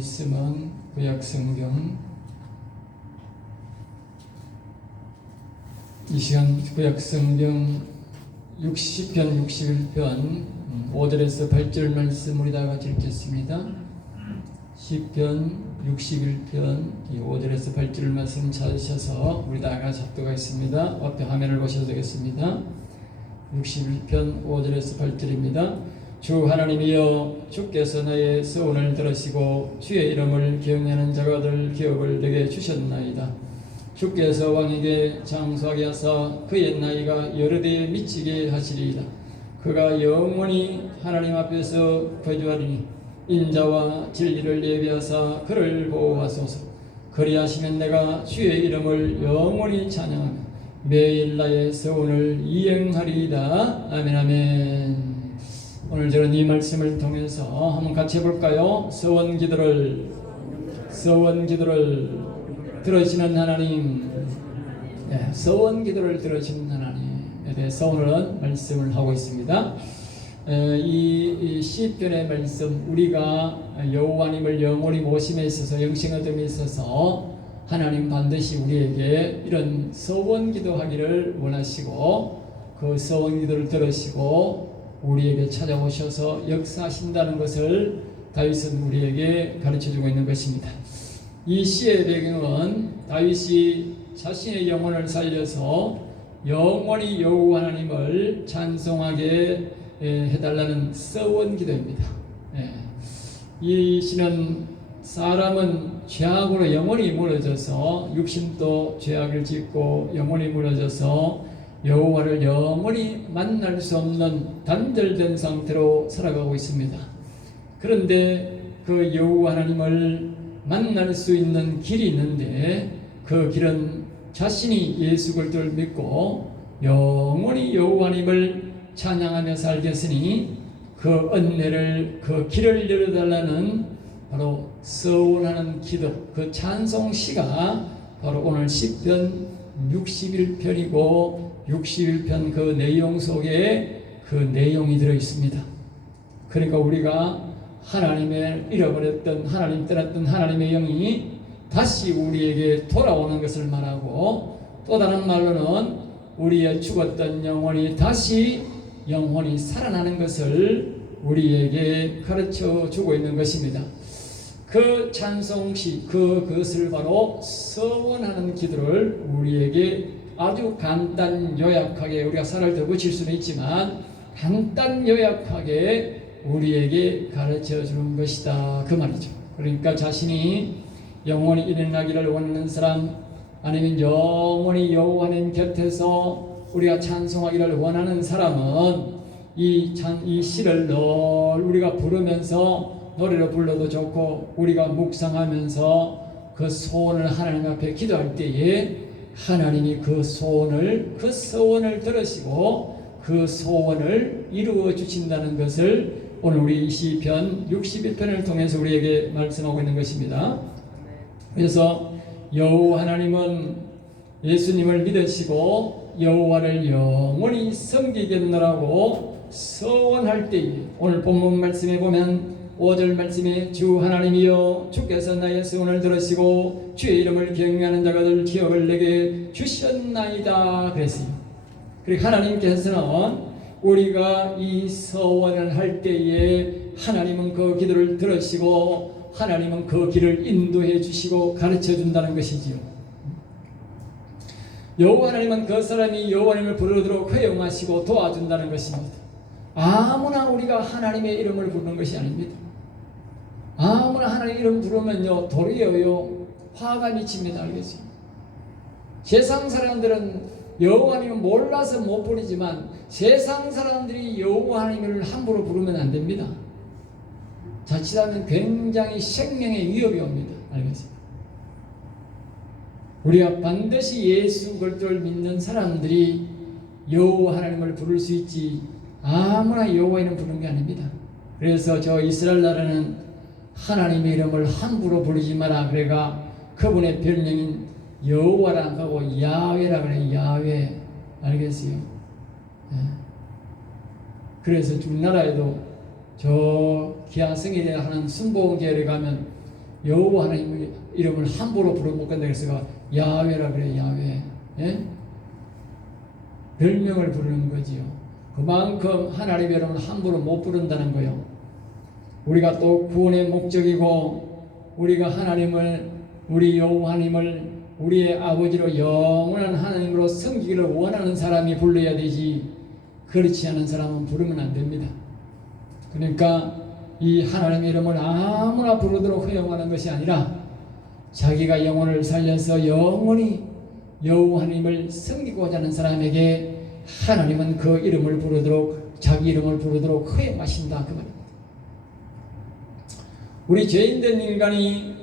말씀은 구약성경, 이 시간 구약성경 60편 61편 5절에서 8절 말씀 우리 다 같이 읽겠습니다. 10편 61편 5절에서 8절 말씀 찾으셔서 우리 다 같이 합독하겠습니다. 앞에 화면을 보셔도 되겠습니다. 61편 5절에서 8절입니다. 주 하나님이여, 주께서 나의 서원을 들으시고 주의 이름을 기억하는 자가들 기업을 내게 주셨나이다. 주께서 왕에게 장수하게 하사 그의 나이가 여러 대에 미치게 하시리이다. 그가 영원히 하나님 앞에서 거주하리니 인자와 진리를 예비하사 그를 보호하소서. 그리하시면 내가 주의 이름을 영원히 찬양하며 매일 나의 서원을 이행하리이다. 아멘. 아멘. 오늘 저는 이 말씀을 통해서 한번 같이 해볼까요? 서원 기도를 들으시는 하나님, 서원 기도를 들으시는 하나님에 대해서 오늘은 말씀을 하고 있습니다. 이 시편의 말씀, 우리가 여호와님을 영원히 모심에 있어서 영생 얻음에 있어서 하나님 반드시 우리에게 이런 서원 기도하기를 원하시고 그 서원 기도를 들으시고 우리에게 찾아오셔서 역사하신다는 것을 다윗은 우리에게 가르쳐주고 있는 것입니다. 이 시의 배경은 다윗이 자신의 영혼을 살려서 영원히 여호와 하나님을 찬송하게 해달라는 서원 기도입니다. 이 시는 사람은 죄악으로 영원히 무너져서 육신도 죄악을 짓고 영원히 무너져서 여호와를 영원히 만날 수 없는 단절된 상태로 살아가고 있습니다. 그런데 그 여호와 하나님을 만날 수 있는 길이 있는데 그 길은 자신이 예수 그리스도를 믿고 영원히 여호와 하나님을 찬양하며 살겠으니 그 은혜를, 그 길을 열어달라는 바로 서원하는 기도, 그 찬송시가 바로 오늘 시편 61편이고 61편 그 내용 속에 그 내용이 들어 있습니다. 그러니까 우리가 하나님을 잃어버렸던, 하나님 떠났던 하나님의 영이 다시 우리에게 돌아오는 것을 말하고, 또 다른 말로는 우리의 죽었던 영혼이 다시 영혼이 살아나는 것을 우리에게 가르쳐 주고 있는 것입니다. 그 찬송시, 그것을 바로 서원하는 기도를 우리에게 아주 간단 요약하게, 우리가 살을 더 붙일 수는 있지만 간단 요약하게 우리에게 가르쳐 주는 것이다, 그 말이죠. 그러니까 자신이 영원히 일어나기를 원하는 사람, 아니면 영원히 여호와 하나님 곁에서 우리가 찬송하기를 원하는 사람은 이 시를 늘 우리가 부르면서 노래로 불러도 좋고, 우리가 묵상하면서 그 소원을 하나님 앞에 기도할 때에 하나님이 그 소원을 들으시고 그 소원을 이루어 주신다는 것을 오늘 우리 이 시편 61편을 통해서 우리에게 말씀하고 있는 것입니다. 그래서 여호와 하나님은 예수님을 믿으시고 여호와를 영원히 섬기겠노라고 서원할 때에, 오늘 본문 말씀에 보면 5절 말씀에 주 하나님이여, 주께서 나의 서원을 들으시고 주의 이름을 경외하는 자가들 기업을 내게 주셨나이다 그랬어요. 그리고 하나님께서는 우리가 이 서원을 할 때에 하나님은 그 기도를 들으시고 하나님은 그 길을 인도해 주시고 가르쳐 준다는 것이지요. 여호와 하나님은 그 사람이 여호와 하나님을 부르도록 허용하시고 도와준다는 것입니다. 아무나 우리가 하나님의 이름을 부르는 것이 아닙니다. 아무나 하나님의 이름 부르면요, 도리어요 화가 미칩니다. 알겠어요? 세상 사람들은 여호와 하나님을 몰라서 못 부르지만 세상 사람들이 여호와 하나님을 함부로 부르면 안 됩니다. 자칫하면 굉장히 생명의 위협이 옵니다. 알겠어요? 우리가 반드시 예수 그리스도를 믿는 사람들이 여호와 하나님을 부를 수 있지, 아무나 여호와 이름 부르는 게 아닙니다. 그래서 저 이스라엘 나라는 하나님의 이름을 함부로 부르지 마라 그래가 그분의 별명인 여호와라 하고 야훼라 그래. 야훼. 알겠어요? 그래서 우리나라에도 저 기아성이라 하는 순복음교회에 가면 여호와 하나님의 이름을 함부로 부르면 못 간다 그래서 야훼라 그래. 야훼. 예? 별명을 부르는 거지요. 그만큼 하나님의 이름을 함부로 못 부른다는 거예요. 우리가 또 구원의 목적이고 우리가 하나님을 우리 여호와 하나님을 우리의 아버지로 영원한 하나님으로 섬기기를 원하는 사람이 불러야 되지 그렇지 않은 사람은 부르면 안 됩니다. 그러니까 이 하나님의 이름을 아무나 부르도록 허용하는 것이 아니라 자기가 영혼을 살려서 영원히 여호와 하나님을 섬기고자 하는 사람에게 하나님은 그 이름을 부르도록 자기 이름을 부르도록 허용하신다 그 말입니다. 우리 죄인된 인간이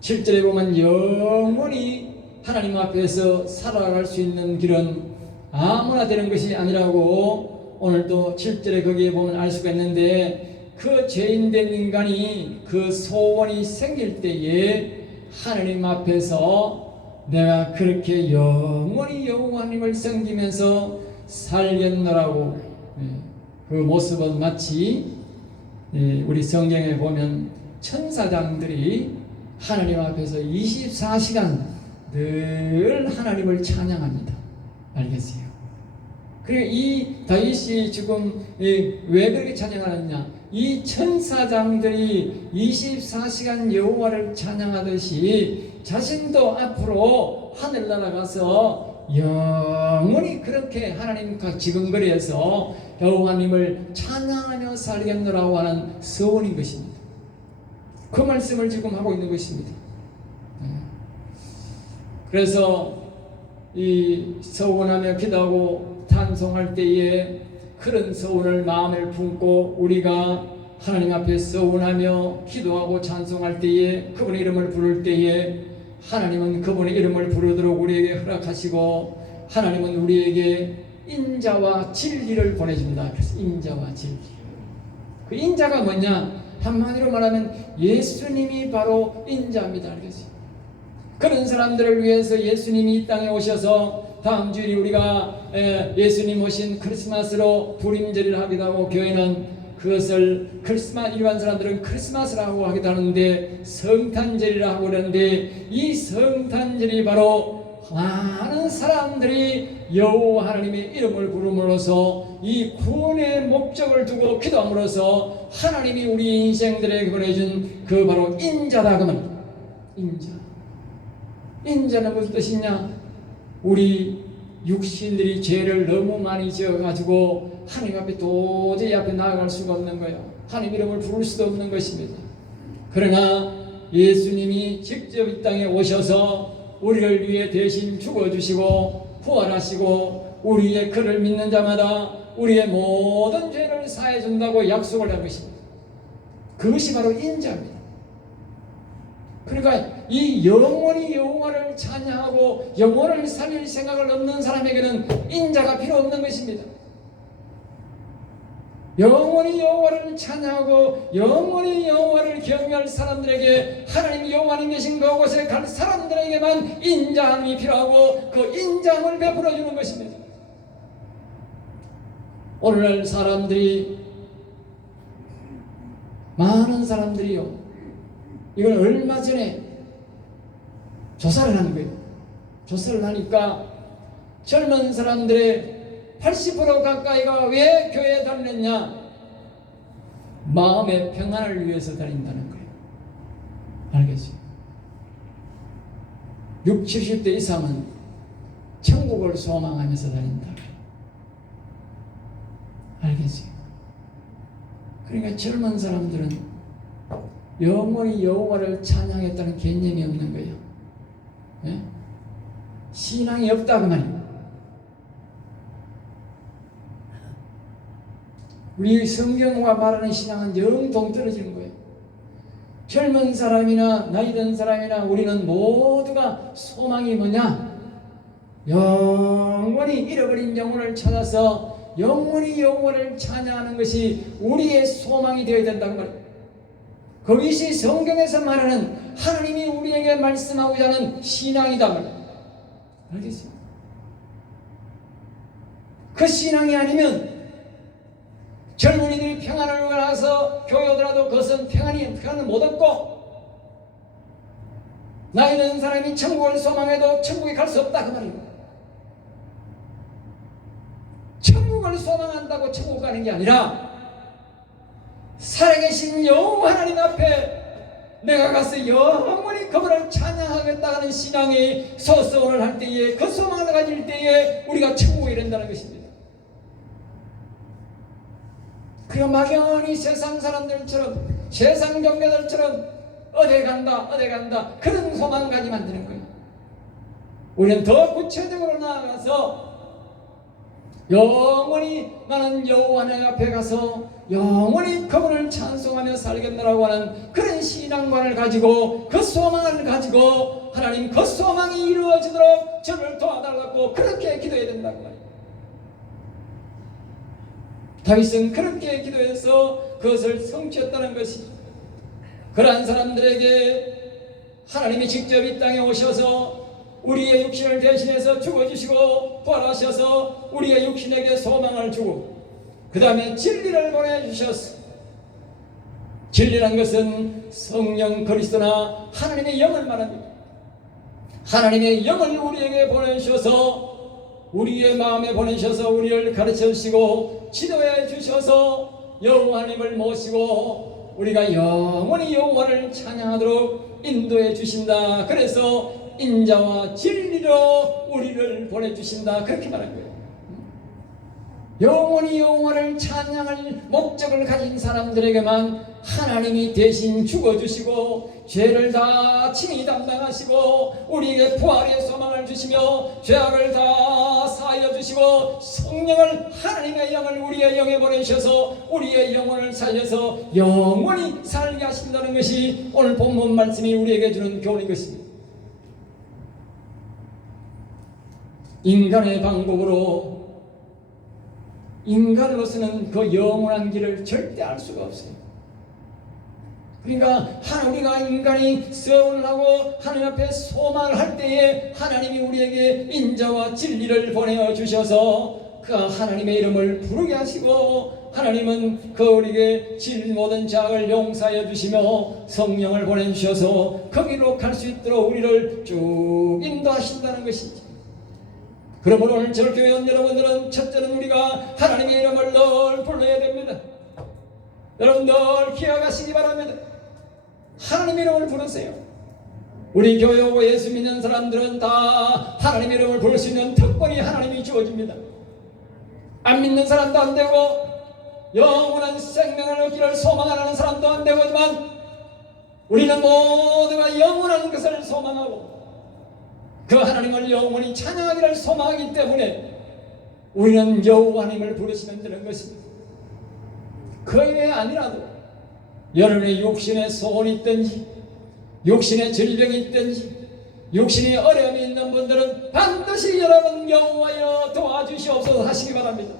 7절에 보면 영원히 하나님 앞에서 살아갈 수 있는 길은 아무나 되는 것이 아니라고 오늘도 7절에 거기에 보면 알 수가 있는데 그 죄인된 인간이 그 소원이 생길 때에 하나님 앞에서 내가 그렇게 영원히 여호와 하나님을 섬기면서 살겠노라고 그 모습은 마치 우리 성경에 보면 천사장들이 하나님 앞에서 24시간 늘 하나님을 찬양합니다. 알겠어요? 그리고 이 다윗이 지금 왜 그렇게 찬양하느냐? 이 천사장들이 24시간 여호와를 찬양하듯이 자신도 앞으로 하늘나라 가서 영원히 그렇게 하나님과 지근거리에서 여호와님을 찬양하며 살겠노라고 하는 소원인 것입니다. 그 말씀을 지금 하고 있는 것입니다. 그래서 이 서원하며 기도하고 찬송할 때에 그런 서원을 마음에 품고 우리가 하나님 앞에 서원하며 기도하고 찬송할 때에 그분의 이름을 부를 때에 하나님은 그분의 이름을 부르도록 우리에게 허락하시고 하나님은 우리에게 인자와 진리를 보내줍니다. 그래서 인자와 진리. 그 인자가 뭐냐? 한마디로 말하면 예수님이 바로 인자입니다. 알겠어요? 그런 사람들을 위해서 예수님이 이 땅에 오셔서 다음 주일이 우리가 예수님 오신 크리스마스로 부림절을 하기도 하고 교회는 그것을 일반 사람들은 크리스마스라고 하기도 하는데 성탄절이라고 하고 그러는데 이 성탄절이 바로 많은 사람들이 여호와 하나님의 이름을 부름으로써 이 구원의 목적을 두고 기도함으로써 하나님이 우리 인생들에게 보내준 그 바로 인자다 그 말입니다. 인자는 무슨 뜻이냐? 우리 육신들이 죄를 너무 많이 지어가지고 하나님 앞에 도저히 앞에 나아갈 수가 없는 거예요. 하나님 이름을 부를 수도 없는 것입니다. 그러나 예수님이 직접 이 땅에 오셔서 우리를 위해 대신 죽어주시고 부활하시고 우리의 그를 믿는 자마다 우리의 모든 죄를 사해 준다고 약속을 한 것입니다. 그것이 바로 인자입니다. 그러니까 이 영원히 여호와를 찬양하고 영원을 살릴 생각을 없는 사람에게는 인자가 필요 없는 것입니다. 영원히 여호와를 찬양하고 영원히 여호와를 경외할 사람들에게 하나님 여호와님 계신 그곳에 갈 사람들에게만 인자함이 필요하고 그 인자함을 베풀어 주는 것입니다. 오늘날 사람들이 많은 사람들이요 이건 얼마 전에 조사를 하는 거예요. 조사를 하니까 젊은 사람들의 80% 가까이가 왜 교회에 다니느냐? 마음의 평안을 위해서 다닌다는 거예요. 알겠어요? 60, 70대 이상은 천국을 소망하면서 다닌다. 알겠어요? 그러니까 젊은 사람들은 영원히 여호와를 찬양했다는 개념이 없는 거예요. 예? 신앙이 없다 그 말이에요. 우리 성경과 말하는 신앙은 영 동떨어지는 거예요. 젊은 사람이나 나이 든 사람이나 우리는 모두가 소망이 뭐냐? 영원히 잃어버린 영혼을 찾아서 영원히 여호와를 찬양하는 것이 우리의 소망이 되어야 된다는 말이에요. 그것이 성경에서 말하는 하나님이 우리에게 말씀하고자 하는 신앙이다 말이에요. 알겠어요? 그 신앙이 아니면 젊은이들이 평안을 원해서 교회 오더라도 그것은 평안을 못 얻고 나이 든 사람이 천국을 소망해도 천국에 갈 수 없다 그 말입니다. 천국을 소망한다고 천국 가는 게 아니라 살아계신 여호와 하나님 앞에 내가 가서 영원히 그분을 찬양하겠다는 신앙이 소소원을 할 때에, 그 소망을 가질 때에 우리가 천국에 이른다는 것입니다. 그리고 막연히 세상 사람들처럼, 세상 종교들처럼 어디 간다 그런 소망을 가지면 안 되는 거예요. 우리는 더 구체적으로 나아가서 영원히 나는 여호와 하나님 앞에 가서 영원히 그분을 찬송하며 살겠노라고 하는 그런 신앙관을 가지고, 그 소망을 가지고 하나님 그 소망이 이루어지도록 저를 도와달라고 그렇게 기도해야 된다고 말이에요. 다윗은 그렇게 기도해서 그것을 성취했다는 것이, 그러한 사람들에게 하나님이 직접 이 땅에 오셔서 우리의 육신을 대신해서 죽어주시고 부활하셔서 우리의 육신에게 소망을 주고 그 다음에 진리를 보내주셨어. 진리란 것은 성령 그리스도나 하나님의 영을 말합니다. 하나님의 영을 우리에게 보내주셔서 우리의 마음에 보내셔서 우리를 가르쳐주시고 지도해 주셔서 여호와 하나님을 모시고 우리가 영원히 여호와를 찬양하도록 인도해 주신다. 그래서 인자와 진리로 우리를 보내주신다, 그렇게 말한 거예요. 영원히 여호와를 찬양할 목적을 가진 사람들에게만 하나님이 대신 죽어주시고 죄를 다 친히 담당하시고 우리에게 부활의 소망을 주시며 죄악을 다 사하여 주시고 성령을, 하나님의 영을 우리의 영에 보내셔서 우리의 영혼을 살려서 영원히 살게 하신다는 것이 오늘 본문 말씀이 우리에게 주는 교훈인 것입니다. 인간의 방법으로, 인간으로서는 그 영원한 길을 절대 알 수가 없어요. 그러니까 우리가 인간이 서원을 하고 하나님 앞에 소망을 할 때에 하나님이 우리에게 인자와 진리를 보내주셔서 그 하나님의 이름을 부르게 하시고 하나님은 그 우리에게 모든 죄악을 용서하여 주시며 성령을 보내주셔서 거기로 갈 수 있도록 우리를 쭉 인도하신다는 것이죠. 그러므로 오늘 저교회 여러분들은 첫째는 우리가 하나님의 이름을 늘 불러야 됩니다. 여러분 늘 기억하시기 바랍니다. 하나님의 이름을 부르세요. 우리 교회 오고 예수 믿는 사람들은 다 하나님의 이름을 부를 수 있는 특권이 하나님이 주어집니다. 안 믿는 사람도 안 되고 영원한 생명을 얻기를 소망하는 사람도 안 되고지만 우리는 모두가 영원한 것을 소망하고 그 하나님을 영원히 찬양하기를 소망하기 때문에 우리는 여호와 하나님을 부르시면 되는 것입니다. 그 외에 아니라도 여러분의 육신에 소원이 있든지 육신에 질병이 있든지 육신에 어려움이 있는 분들은 반드시 여러분 여호와여 도와주시옵소서 하시기 바랍니다.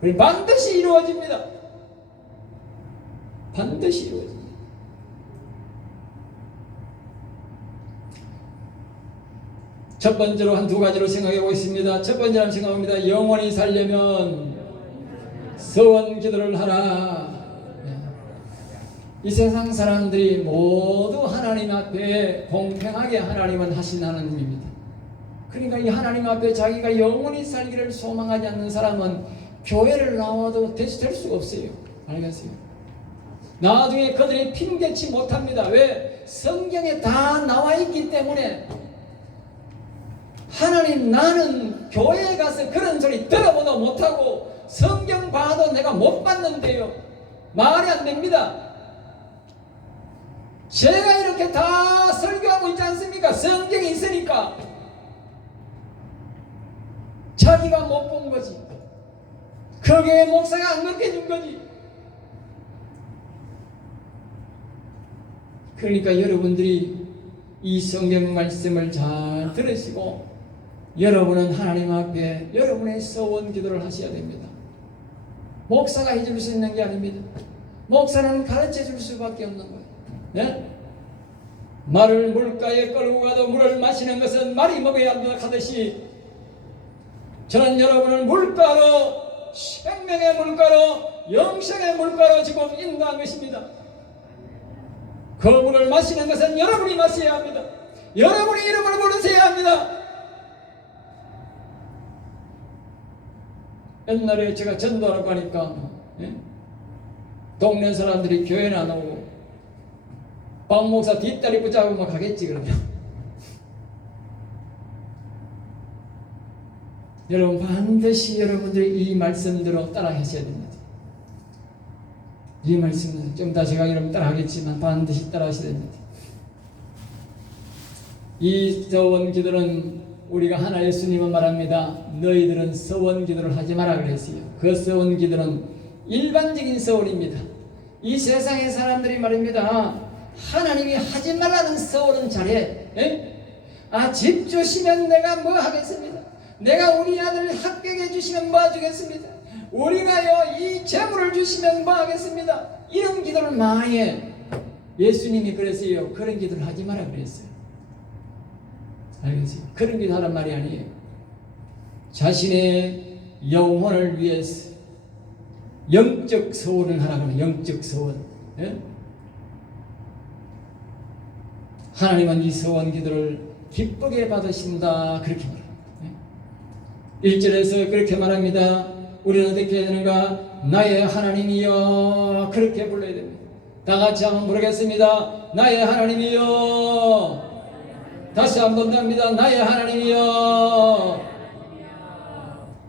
그리고 반드시 이루어집니다. 반드시 이루어집니다. 첫 번째로 한 두 가지로 생각해 보겠습니다. 첫 번째는 생각합니다. 영원히 살려면 서원 기도를 하라. 이 세상 사람들이 모두 하나님 앞에 공평하게 하나님은 하신 하나님입니다. 그러니까 이 하나님 앞에 자기가 영원히 살기를 소망하지 않는 사람은 교회를 나와도 될 수가 없어요. 알겠어요? 나중에 그들이 핑계치 못합니다. 왜? 성경에 다 나와 있기 때문에. 하나님, 나는 교회에 가서 그런 소리 들어보도 못하고 성경 봐도 내가 못 봤는데요. 말이 안 됩니다. 제가 이렇게 다 설교하고 있지 않습니까? 성경이 있으니까. 자기가 못 본 거지. 그 교회 목사가 안 그렇게 준 거지. 그러니까 여러분들이 이 성경 말씀을 잘 들으시고 여러분은 하나님 앞에 여러분의 서원 기도를 하셔야 됩니다. 목사가 해줄 수 있는 게 아닙니다. 목사는 가르쳐 줄 수밖에 없는 거예요. 네? 말을 물가에 끌고 가도 물을 마시는 것은 말이 먹어야 한다 하듯이 저는 여러분을 물가로, 생명의 물가로, 영생의 물가로 지금 인도한 것입니다. 그 물을 마시는 것은 여러분이 마셔야 합니다. 여러분이 이름을 부르셔야 합니다. 옛날에 제가 전도하라고 하니까 동네 사람들이 교회는 안 오고 박 목사 뒷다리 붙잡으면 가겠지 그러면. 여러분 반드시 여러분들이 이 말씀대로 따라 하셔야 됩니다. 이 말씀은 좀 더 제가 여러분 따라 하겠지만 반드시 따라 하셔야 됩니다. 이 서원 기도는 우리가 하나 예수님은 말합니다. 너희들은 서원 기도를 하지 마라 그랬어요. 그 서원 기도는 일반적인 서원입니다. 이 세상의 사람들이 말입니다. 하나님이 하지 말라는 서원은 잘해. 집 주시면 내가 뭐 하겠습니다. 내가 우리 아들 합격해 주시면 뭐 주겠습니다. 우리가요 이 재물을 주시면 뭐 하겠습니다. 이런 기도를 많이 해. 예수님이 그랬어요. 그런 기도를 하지 마라 그랬어요. 알겠어요? 그런 기도 하란 말이 아니에요. 자신의 영혼을 위해서 영적 소원을 하라고는 영적 소원. 하나님은 이 소원 기도를 기쁘게 받으신다 그렇게 말합니다. 1절에서 그렇게 말합니다. 우리는 어떻게 해야 되는가? 나의 하나님이여 그렇게 불러야 됩니다. 다 같이 한번 부르겠습니다. 나의 하나님이여. 다시 한번 더 합니다. 나의 하나님이여.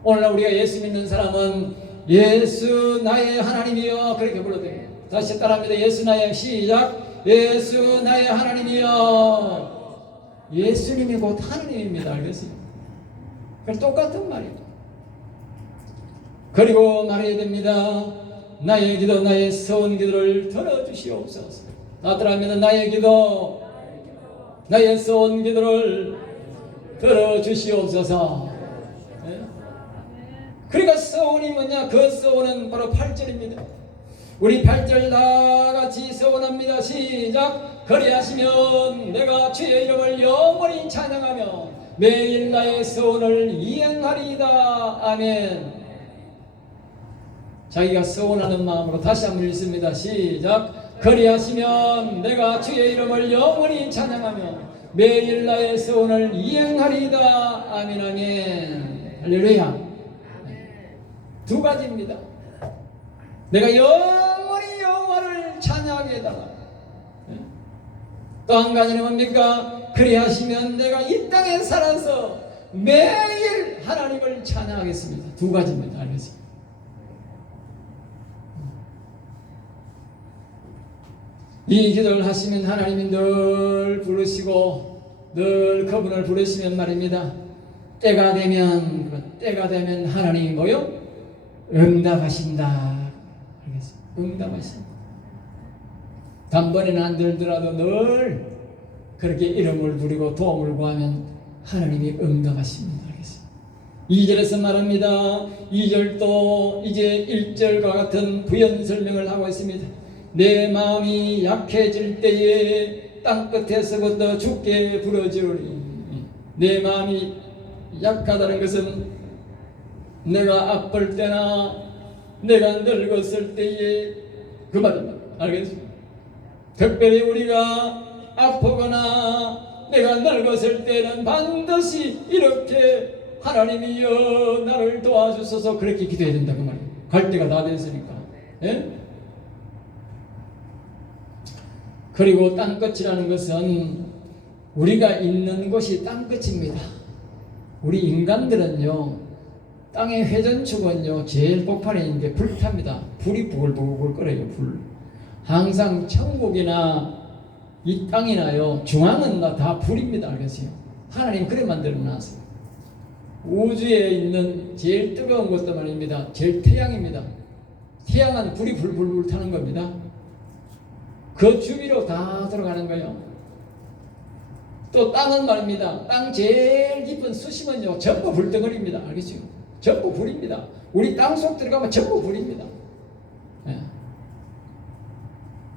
오늘날 우리가 예수 믿는 사람은 예수 나의 하나님이여 그렇게 불러야 됩니다. 다시 따라합니다. 예수 나의 시작. 예수 나의 하나님이여. 예수님이 곧 하나님입니다. 알겠어요? 똑같은 말이죠. 그리고 말해야 됩니다. 나의 기도 나의 서원 기도를 들어주시옵소서. 따라합니다. 나의 기도 나의 서원 기도를 들어주시옵소서. 그러니까 서원이 뭐냐? 그 서원은 바로 8절입니다. 우리 8절 다 같이 서원합니다. 시작. 그리하시면 내가 주의 이름을 영원히 찬양하며 매일 나의 서원을 이행하리이다. 아멘. 자기가 서원하는 마음으로 다시 한번 읽습니다. 시작. 그리하시면 내가 주의 이름을 영원히 찬양하며 매일 나의 서원을 이행하리이다. 아멘. 아멘. 할렐루야. 두 가지입니다. 내가 영원히 여호와를 찬양하게 해달라. 또 한 가지는 뭡니까? 그리하시면 내가 이 땅에 살아서 매일 하나님을 찬양하겠습니다. 두 가지입니다. 알겠습니다. 이 기도를 하시면 하나님이 늘 부르시고 늘 그분을 부르시면 말입니다. 때가 되면 하나님이 뭐요? 응답하신다. 알겠습니다. 응답하신다. 단번에는 안 들더라도 늘 그렇게 이름을 부리고 도움을 구하면 하나님이 응답하십니다. 알겠습니다. 2절에서 말합니다. 2절도 이제 1절과 같은 부연 설명을 하고 있습니다. 내 마음이 약해질 때에 땅끝에서부터 주께 부르짖으리. 내 마음이 약하다는 것은 내가 아플 때나 내가 늙었을 때에 그 말입니다. 알겠습니다. 특별히 우리가 아프거나 내가 늙었을 때는 반드시 이렇게 하나님이여 나를 도와주소서 그렇게 기도해야 된다 그 말이에요. 갈 때가 다 됐으니까. 예? 그리고 땅끝이라는 것은 우리가 있는 곳이 땅끝입니다. 우리 인간들은요 땅의 회전축은요 제일 폭발에 있는 게 불탑니다. 불이 부글부글 끓어요. 불. 항상 천국이나 이 땅이나요 중앙은 다 불입니다. 알겠어요? 하나님 그래 만들어 놨어요. 우주에 있는 제일 뜨거운 것도 말입니다. 제일 태양입니다. 태양은 불이 불불불 타는 겁니다. 그 주위로 다 들어가는 거예요. 또 땅은 말입니다. 땅 제일 깊은 수심은요 전부 불덩어리입니다. 알겠어요? 전부 불입니다. 우리 땅속 들어가면 전부 불입니다. 네.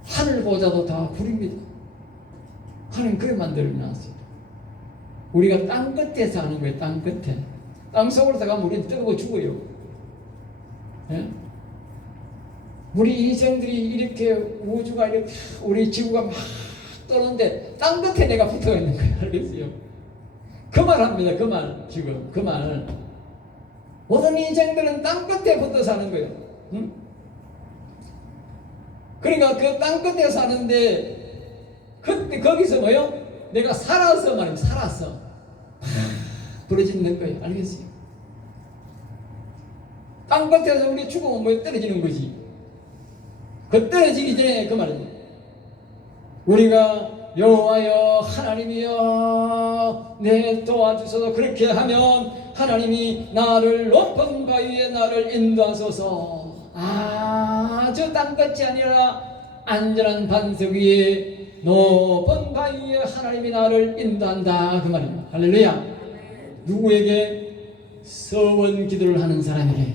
하늘보다도 다 불입니다. 하나님 그래 만들어 놨어요. 우리가 땅 끝에 사는 거예요. 땅 끝에. 땅 속으로 들어가면 우리는 뜨거워 죽어요. 네? 우리 인생들이 이렇게 우주가 이렇게 우리 지구가 막 떠는데 땅 끝에 내가 붙어 있는 거예요. 알겠어요? 그 말 합니다. 그 말 지금 그 말. 모든 인생들은 땅 끝에 붙어 사는 거예요. 응? 그러니까 그 땅 끝에 사는데 그때 거기서 뭐요? 내가 살아서 말입니다. 살아서 부러지는 거예요. 알겠어요? 땅 끝에서 우리 죽으면 뭐 떨어지는 거지. 그 떨어지기 전에 그 말입니다. 우리가 여호와여 하나님이여 내 도와주소서 그렇게 하면 하나님이 나를 높은 바위에 나를 인도하소서. 아주 땅끝이 아니라 안전한 반석 위에 높은 바위에 하나님이 나를 인도한다 그 말입니다. 할렐루야. 누구에게? 서원 기도를 하는 사람에게.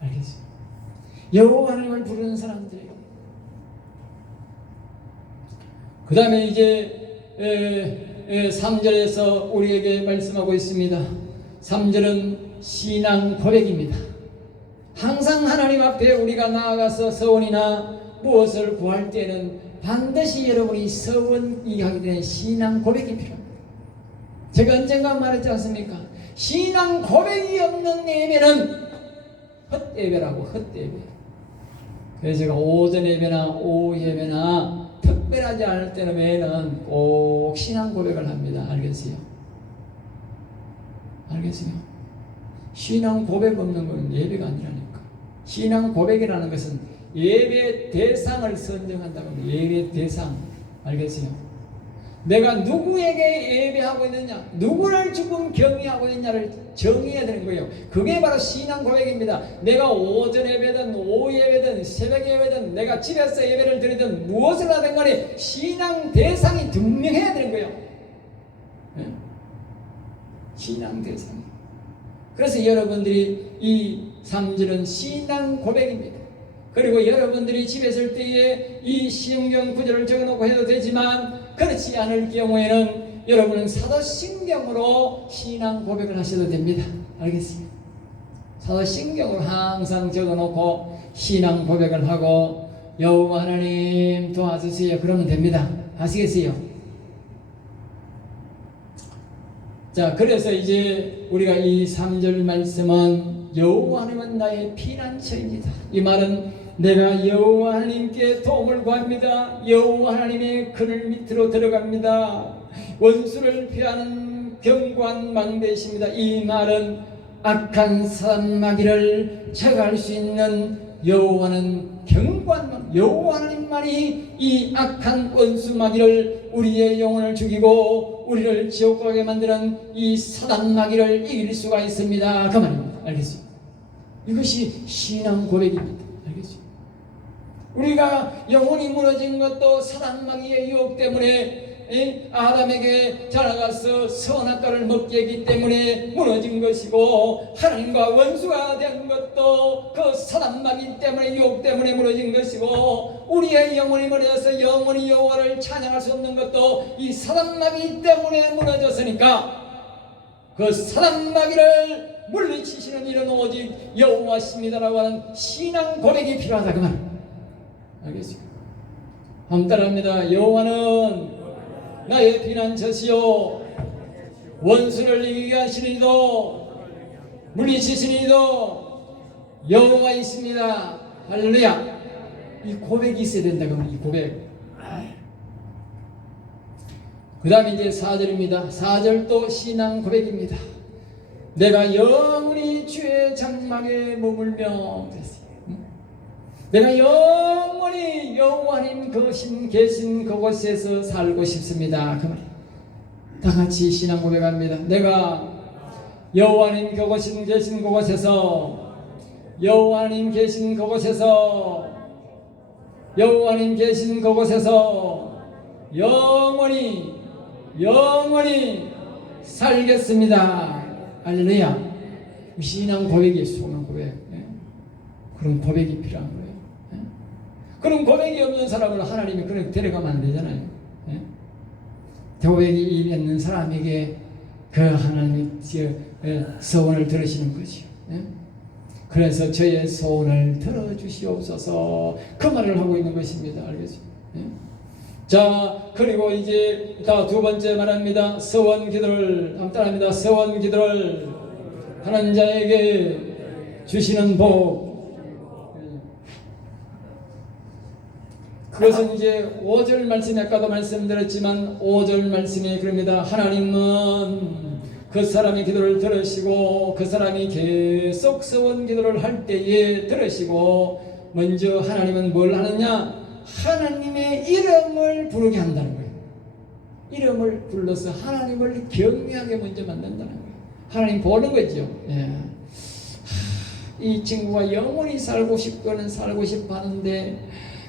알겠어요? 여호와 하나님을 부르는 사람들에게. 그 다음에 이제 3절에서 우리에게 말씀하고 있습니다. 3절은 신앙 고백입니다. 항상 하나님 앞에 우리가 나아가서 서원이나 무엇을 구할 때는 반드시 여러분이 서원이 하게 되는 신앙 고백이 필요합니다. 제가 언젠가 말했지 않습니까? 신앙 고백이 없는 예배는 헛예배라고. 헛예배. 그래서 제가 오전 예배나 오후 예배나 특별하지 않을 때는 외에는 꼭 신앙 고백을 합니다. 알겠어요? 알겠어요? 신앙 고백 없는 건 예배가 아니라니까. 신앙 고백이라는 것은 예배 대상을 선정한다고 합니다. 예배 대상. 알겠어요? 내가 누구에게 예배하고 있느냐, 누구를 지금 경외하고 있느냐를 정의해야 되는 거예요. 그게 바로 신앙 고백입니다. 내가 오전 예배든 오후 예배든 새벽 예배든 내가 집에서 예배를 드리든 무엇을 하든 간에 신앙 대상이 분명해야 되는 거예요. 네? 신앙 대상이. 그래서 여러분들이 이 3절은 신앙 고백입니다. 그리고 여러분들이 집에 있을 때에 이 신경 구절을 적어놓고 해도 되지만 그렇지 않을 경우에는 여러분은 사도신경으로 신앙 고백을 하셔도 됩니다. 알겠습니다. 사도신경으로 항상 적어놓고 신앙 고백을 하고 여호와 하나님 도와주세요 그러면 됩니다. 아시겠어요? 자, 그래서 이제 우리가 이 3절 말씀은 여호와 하나님은 나의 피난처입니다. 이 말은 내가 여호와 하나님께 도움을 구합니다. 여호와 하나님의 그늘 밑으로 들어갑니다. 원수를 피하는 견고한 망대이십니다. 이 말은 악한 사단 마귀를 제거할 수 있는 여호와는 견고한 망, 여호와 하나님만이 이 악한 원수 마귀를 우리의 영혼을 죽이고 우리를 지옥 가게 만드는 이 사단 마귀를 이길 수가 있습니다. 그 말입니다. 알겠습니다. 이것이 신앙 고백입니다. 알겠습니다. 우리가 영혼이 무너진 것도 사단 마귀의 유혹 때문에 아담에게 자라가서 선악과를 먹게 했기 때문에 무너진 것이고 하나님과 원수가 된 것도 그 사단 마귀 때문에 유혹 때문에 무너진 것이고 우리의 영혼이 무너져서 영원히 여호와를 찬양할 수 없는 것도 이 사단 마귀 때문에 무너졌으니까 그 사단 마귀를 물리치시는 일은 오직 여호와십니다라고 하는 신앙 고백이 필요하다 그 말. 알겠습니까? 한번 따라합니다. 여호와는 나의 피난처시요 원수를 이기게 하시니도 물리치시니도 여호와 있습니다. 할렐루야. 이 고백이 있어야 된다. 그러면 이 고백. 그 다음에 이제 4절입니다. 4절도 신앙 고백입니다. 내가 영원히 주의 장막에 머물며 내가 영원히 여호와님 계신 그곳에서 살고 싶습니다. 그 말. 다 같이 신앙 고백합니다. 내가 여호와님 계신 그곳에서 여호와님 계신 그곳에서 여호와님 계신 그곳에서 영원히 살겠습니다. 할렐루야. 신앙 고백이 소망 고백. 그런 고백이 필요한 거예요. 그런 고백이 없는 사람을 하나님이 그렇게 데려가면 안 되잖아요. 고백이 있는 사람에게 그 하나님의 서원을 들으시는 거죠. 그래서 저의 소원을 들어주시옵소서. 그 말을 하고 있는 것입니다. 알겠죠? 예? 자, 그리고 이제 두 번째 말합니다. 서원 기도를 한번 따라합니다. 서원 기도를 하는 자에게 주시는 복. 그것은 이제 5절 말씀에 아까도 말씀드렸지만 5절 말씀이 그럽니다. 하나님은 그 사람의 기도를 들으시고 그 사람이 계속 서원 기도를 할 때에 들으시고 먼저 하나님은 뭘 하느냐? 하나님의 이름을 부르게 한다는 거예요. 이름을 불러서 하나님을 경외하게 먼저 만든다는 거예요. 하나님 보는 거죠. 예. 이 친구가 영원히 살고 싶거든 살고 싶어 하는데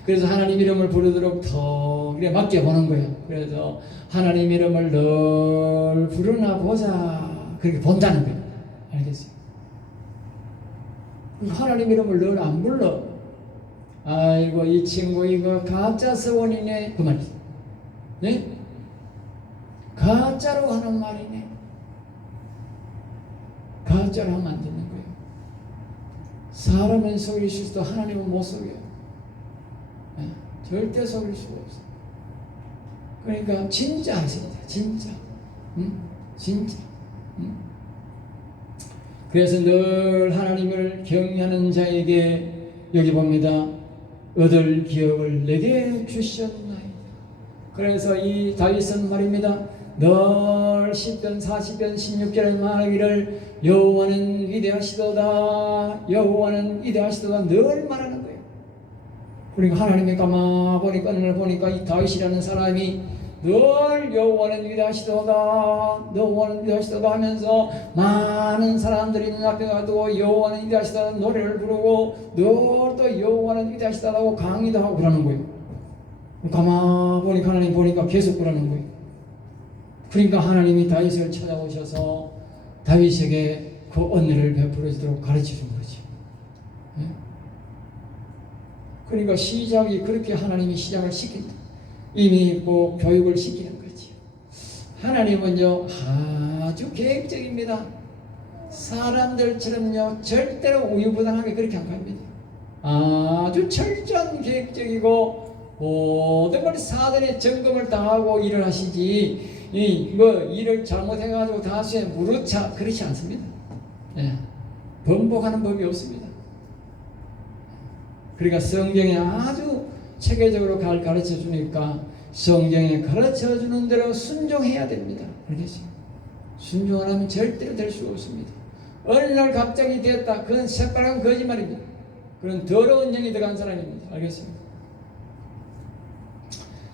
그래서 하나님 이름을 부르도록 더 그래 맡겨보는 거예요. 그래서 하나님 이름을 늘 부르나 보자 그렇게 본다는 거예요. 알겠어요? 하나님 이름을 늘 안 불러. 아이고 이 친구 이거 가짜 서원이네 그 말이죠. 네? 가짜로 하는 말이네. 가짜로 하면 안 되는 거예요. 사람은 속일 수도 하나님은 못 속여요. 네? 절대 속일 수가 없어요. 그러니까 진짜 하셔야 돼요. 진짜. 진짜. 그래서 늘 하나님을 경외하는 자에게 여기 봅니다. 얻을 기업을 내게 주셨나이다. 그래서 이 다윗은 말입니다. 늘 10편 40편 16절에 말하기를 여호와는 위대하시도다 여호와는 위대하시도다 늘 말하는 거예요. 그러니까 하나님의 가만 보니까 오늘 보니까 이 다윗이라는 사람이 늘 여호와는 위대하시도다 여호와는 위대하시도다 하면서 많은 사람들이 있는 앞에 가도 여호와는 위대하시다 노래를 부르고 늘 또 여호와는 위대하시다고 강의도 하고 그러는 거예요. 가만 보니까 하나님 보니까 계속 그러는 거예요. 그러니까 하나님이 다윗을 찾아오셔서 다윗에게 그 언니를 베풀어 주도록 가르쳐 준 거지. 네? 그러니까 시작이 그렇게 하나님이 시작을 시킨다. 이미 뭐 교육을 시키는 거지. 하나님은요 아주 계획적입니다. 사람들처럼요 절대로 우유부단하게 그렇게 안 갑니다. 아주 철저한 계획적이고 모든 걸 사전에 점검을 다 하고 일을 하시지 일을 잘못해가지고 다수에 무르차 그렇지 않습니다. 예. 번복하는 법이 없습니다. 그러니까 성경에 아주 체계적으로 가르쳐 주니까 성경에 가르쳐 주는 대로 순종해야 됩니다. 알겠어요? 순종 안 하면 절대로 될 수가 없습니다. 어느 날 갑자기 됐다. 그건 새빨간 거짓말입니다. 그런 더러운 영이 들어간 사람입니다. 알겠습니다?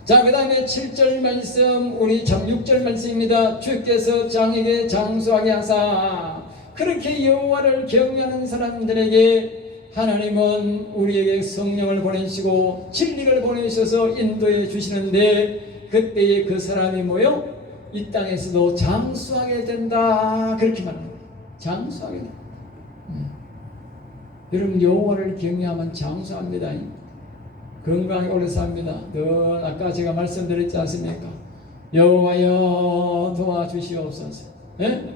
자, 그 다음에 7절 말씀, 우리 6절 말씀입니다. 주께서 장에게 장수하게 하사 그렇게 여호와를 경외하는 사람들에게 하나님은 우리에게 성령을 보내시고 진리를 보내셔서 인도해 주시는데 그때에 그 사람이 뭐요? 이 땅에서도 장수하게 된다. 그렇게 말합니다. 장수하게 된다. 여러분 여호와를 경외하면 장수합니다. 건강히 오래 삽니다. 늘 아까 제가 말씀드렸지 않습니까? 여호와여 도와주시옵소서. 예?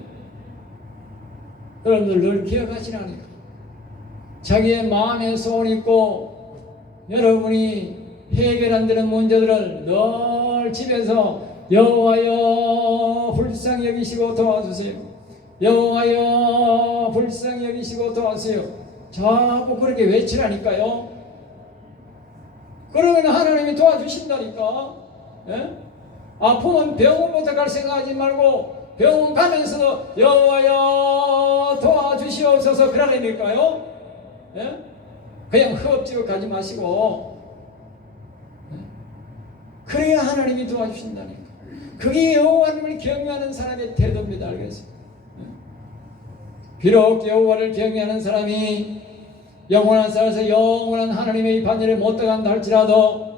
여러분들 늘 기억하시라니까. 자기의 마음에 소원이 있고 여러분이 해결 안 되는 문제들을 늘 집에서 여호와여 불쌍히 여기시고 도와주세요. 여호와여 불쌍히 여기시고 도와주세요. 자꾸 그렇게 외치라니까요. 그러면 하나님이 도와주신다니까. 예? 아프면 병원부터 갈 생각하지 말고 병원 가면서도 여호와여 도와주시옵소서 그러라니까요. 예? 그냥 허겁지겁 가지 마시고. 예? 그래야 하나님이 도와주신다니까. 그게 여호와를 경외하는 사람의 태도입니다. 알겠어요? 예? 비록 여호와를 경외하는 사람이 영원한 살아서 영원한 하나님의 반열에 못 들어간다 할지라도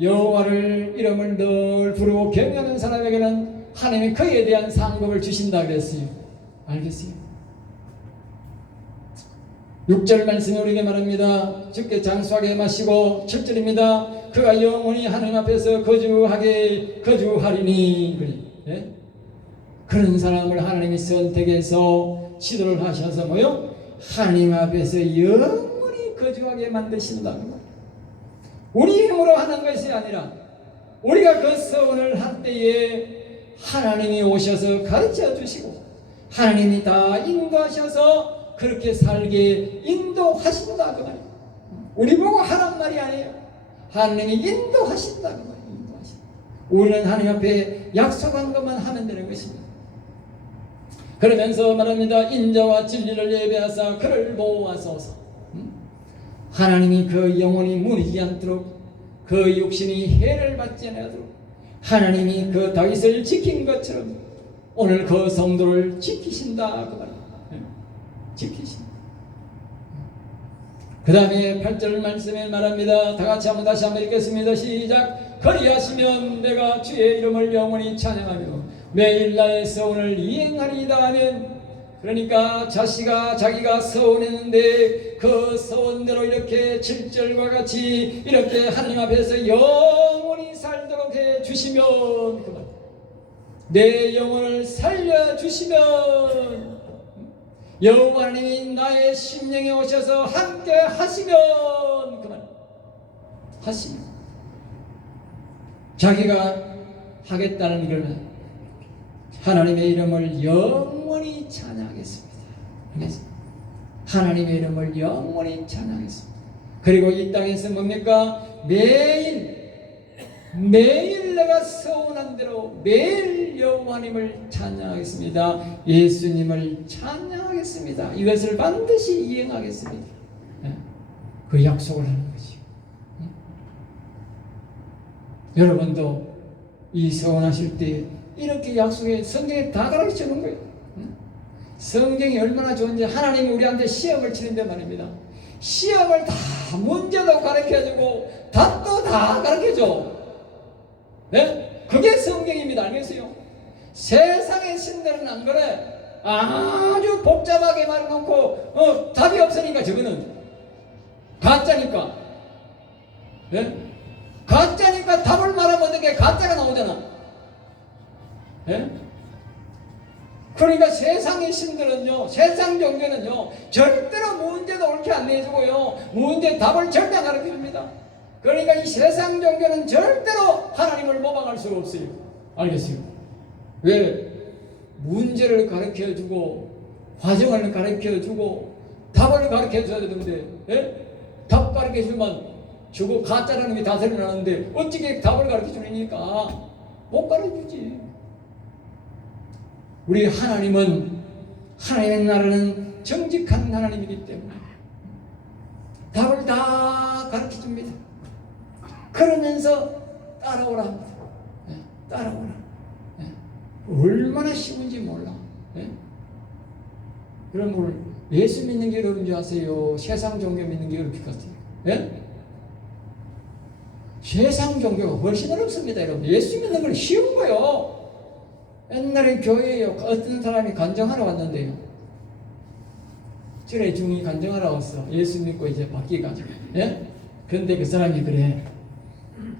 여호와를 이름을 늘 부르고 경외하는 사람에게는 하나님이 그에 대한 상급을 주신다 그랬어요. 알겠어요? 6절 말씀이 우리에게 말합니다. 주께 장수하게 마시고 7절입니다. 그가 영원히 하나님 앞에서 거주하리니. 예? 그런 사람을 하나님이 선택해서 지도를 하셔서 뭐요? 하나님 앞에서 영원히 거주하게 만드신다는 거예요. 우리 힘으로 하는 것이 아니라 우리가 그 서원을 할 때에 하나님이 오셔서 가르쳐 주시고 하나님이 다 인도하셔서 그렇게 살게 인도하신다 그 말이에요. 우리 보고 하란 말이 아니에요. 하나님이 인도하신다 그 말이에요. 우리는 하나님 앞에 약속한 것만 하면 되는 것입니다. 그러면서 말합니다. 인자와 진리를 예배하사 그를 보호하소서. 하나님이 그 영혼이 무너지지 않도록 그 육신이 해를 받지 않도록 하나님이 그 다윗을 지킨 것처럼 오늘 그 성도를 지키신다 그 말입니다. 지키신다. 그 다음에 8절 말씀에 말합니다. 다같이 한번 다시 한번 읽겠습니다. 시작. 그리하시면 내가 주의 이름을 영원히 찬양하며 매일 나의 서원을 이행하리이다 하면, 그러니까 자기가 서원했는데 그 서원대로 이렇게 7절과 같이 이렇게 하나님 앞에서 영원히 살도록 해주시면, 내 영혼을 살려주시면, 여호와 하나님이 나의 심령에 오셔서 함께 하시면, 그만 하시면 자기가 하겠다는 걸 하나님의 이름을 영원히 찬양하겠습니다. 하나님의 이름을 영원히 찬양하겠습니다. 그리고 이 땅에서 뭡니까? 매일 내가 서운한 대로 매일 여호와님을 찬양하겠습니다. 예수님을 찬양하겠습니다. 이것을 반드시 이행하겠습니다. 그 약속을 하는 것이요. 여러분도 이 서원하실 때 이렇게 약속에 성경에 다 가르쳐 주는 거예요. 성경이 얼마나 좋은지. 하나님이 우리한테 시험을 치는데 말입니다. 시험을 다, 문제도 가르쳐주고 답도 다 가르쳐줘. 네? 그게 성경입니다. 알겠어요? 세상의 신들은 안 그래. 아주 복잡하게 말해놓고 답이 없으니까 저거는 가짜니까. 네? 가짜니까 답을 말하면 어떻게 가짜가 나오잖아. 네? 그러니까 세상의 신들은요, 세상 종교는요, 절대로 문제도 옳게 안 내주고요, 문제 답을 절대 안 가르쳐 줍니다. 그러니까 이 세상 종교는 절대로 하나님을 모방할 수가 없어요. 알겠어요? 왜? 문제를 가르쳐 주고 과정을 가르쳐 주고 답을 가르쳐 줘야 되는데, 예? 답 가르쳐 주면 저거 가짜라는 게 다 드러나는데 어떻게 답을 가르쳐 주니까 못 가르쳐 주지. 우리 하나님은, 하나님의 나라는 정직한 하나님이기 때문에 답을 다 가르쳐 줍니다. 그러면서 따라오라 합니다. 따라오라. 얼마나 쉬운지 몰라. 그럼 오늘 예수 믿는 게 어려운 줄 아세요? 세상 종교 믿는 게 어렵을 것 같아요. 세상 종교가 훨씬 어렵습니다. 여러분, 예수 믿는 건 쉬운 거예요. 옛날에 교회에 어떤 사람이 간증하러 왔는데요, 절에 중이 간증하러 왔어. 예수 믿고 이제 바뀌어가지고. 그런데 그 사람이 그래,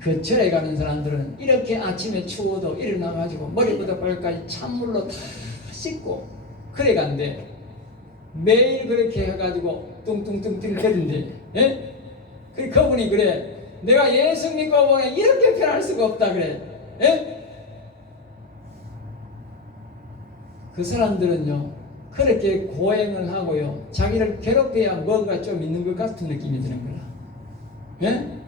그 절에 가는 사람들은 이렇게 아침에 추워도 일어나가지고 머리부터 발까지 찬물로 다 씻고 그래 간대. 매일 그렇게 해가지고 뚱뚱뚱뚱 거린대. 그분이 그래, 내가 예수 믿고 보면 이렇게 변할 수가 없다 그래. 그 사람들은요, 그렇게 고행을 하고요, 자기를 괴롭혀야 뭔가 좀 있는 것 같은 느낌이 드는 거야.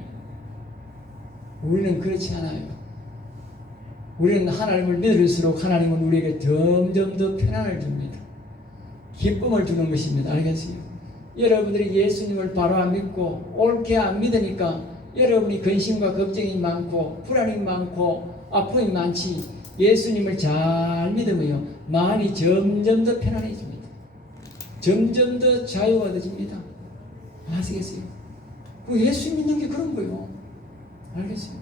우리는 그렇지 않아요. 우리는 하나님을 믿을수록 하나님은 우리에게 점점 더 편안을 줍니다. 기쁨을 주는 것입니다. 알겠어요? 여러분들이 예수님을 바로 안 믿고 옳게 안 믿으니까 여러분이 근심과 걱정이 많고 불안이 많고 아픔이 많지, 예수님을 잘 믿으면요, 마음이 점점 더 편안해집니다. 점점 더 자유가 되집니다. 아시겠어요? 그 예수 믿는 게 그런 거예요. 알겠어요?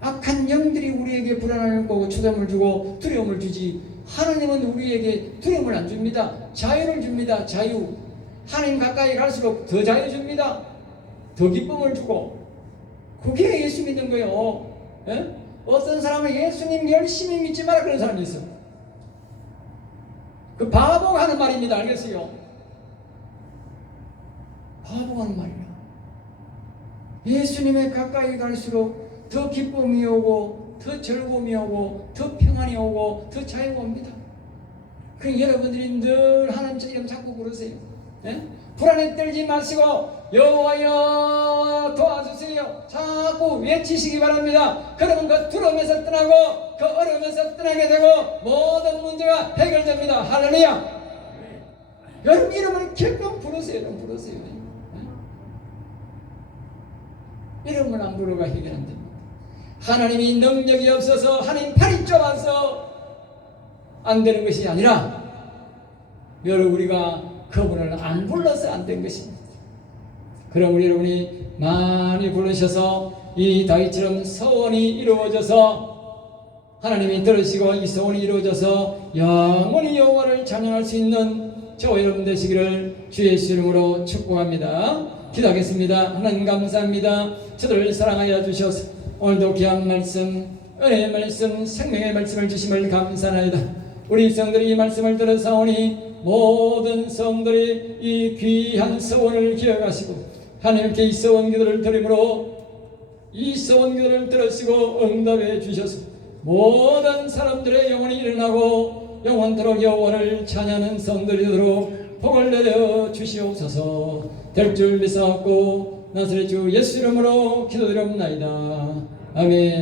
악한 영들이 우리에게 불안을 거고 추담을 주고 두려움을 주지, 하나님은 우리에게 두려움을 안 줍니다. 자유를 줍니다. 자유. 하나님 가까이 갈수록 더 자유 줍니다. 더 기쁨을 주고. 그게 예수 믿는 거예요. 어떤 사람은 예수님 열심히 믿지 마라 그런 사람이 있어. 그 바보가 하는 말입니다. 알겠어요? 바보가는 말이야. 예수님에 가까이 갈수록 더 기쁨이 오고 더 즐거움이 오고 더 평안이 오고 더 자유가 옵니다. 그 여러분들이 늘 하나님 이름 자꾸 부르세요. 예? 불안에 떨지 마시고 여호와여 도와주세요. 자꾸 외치시기 바랍니다. 그러면 그 두려움에서 떠나고 그 어려움에서 떠나게 되고 모든 문제가 해결됩니다. 할렐루야. 여러분 이름을 기껏 부르세요. 이름 부르세요. 예? 이름을 안 부르가 해결 안 됩니다. 하나님이 능력이 없어서 하나님 팔이 좁아서 안 되는 것이 아니라 여러분 우리가 그분을 안 불러서 안 된 것입니다. 그럼 우리 여러분이 많이 부르셔서 이 다윗처럼 소원이 이루어져서 하나님이 들으시고 이 소원이 이루어져서 영원히 여호와를 찬양할 수 있는 저와 여러분 되시기를 주 예수 이름으로 축복합니다. 기도하겠습니다. 하나님 감사합니다. 저들을 사랑하여 주셔서 오늘도 귀한 말씀, 은혜의 말씀, 생명의 말씀을 주심을 감사하나이다. 우리 성들이 이 말씀을 들어사오니 모든 성들이 이 귀한 서원을 기억하시고 하나님께 이 서원 기도를 드림으로 이 서원 기도를 들으시고 응답해 주셔서 모든 사람들의 영혼이 일어나고 영원토록 여호와를 찬양하는 성들이 되도록 복을 내려 주시옵소서. 될 줄 믿사옵고 나사렛 주 예수 이름으로 기도드립나이다. 아멘.